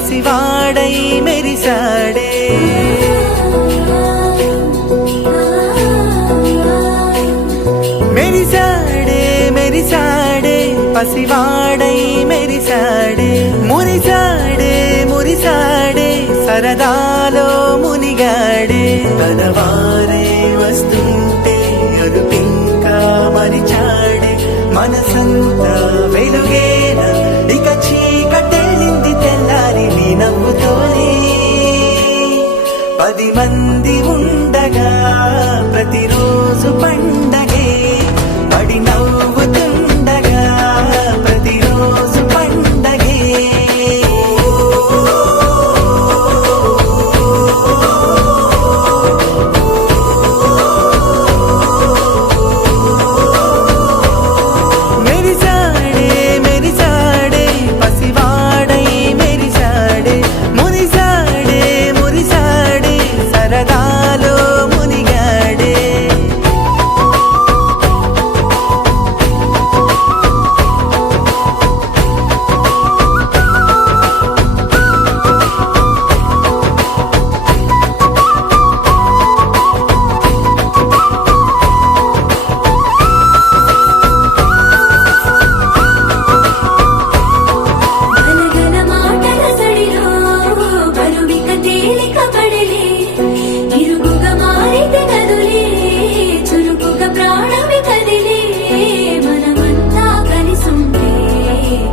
పసివాడై మెరిసాడే. మెరిసాడే మెరిసాడే పసివాడై మెరిసాడే. మురిసాడే మురిసాడే సరదాలో మునిగాడే. తనవారే వస్తుంటే అదుపింకా మరిచాడే. మనసంతా వెలుగేనా ఇక చీకటెళ్ళింది తెల్లారి నీ నవ్వుతోనే. 10 మంది ఉండగా ప్రతిరోజు పండగే. పడి నవ్వుతుండగా ప్రతిరోజు పండగే. మెరిసాడే మెరిసాడే పసివాడై మెరిసాడే. మురిసాడే మురిసాడే సరదాలో మునిగాడే. గలగల మాటల సడిలో బరువిక తేలిక పడలే. ఇరుగుగా మారితే కదులే చురుకుగా ప్రాణమి కదిలే. మనమంతా కలిసుంటే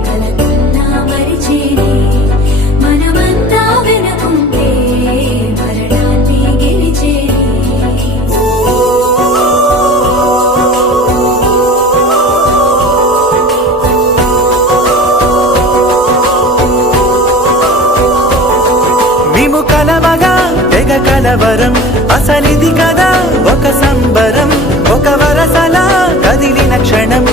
కలకున్నా మరిచేనే. మనమంతా వెనకుంటే మరణాన్ని గెలిచేనే. మేము కలవగా తెగ కలవరం. అసలిది కదా ఒక సంబరం. ఒక వరసలా కదిలిన క్షణం